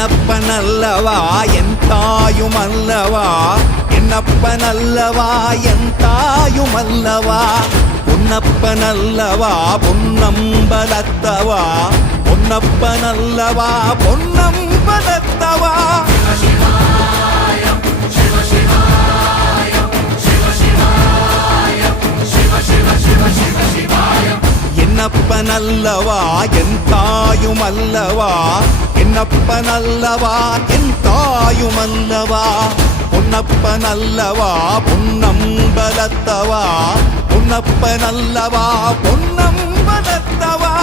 என்னப்பனல்லவா என் தாயுமல்லவா, என்னப்பனல்லவா என் தாயுமல்லவா, பொன்னப்பனல்லவா பொன்னம்பலத்தவா, பொன்னப்பனல்லவா பொன்னம்பலத்தவா. என்னப்பனல்லவா என் தாயுமல்லவா, என்னப்பனல்லவா என் தாயுமல்லவா, பொன்னப்பனல்லவா பொன்னம்பலத்தவா, பொன்னப்பனல்லவா பொன்னம்பலத்தவா.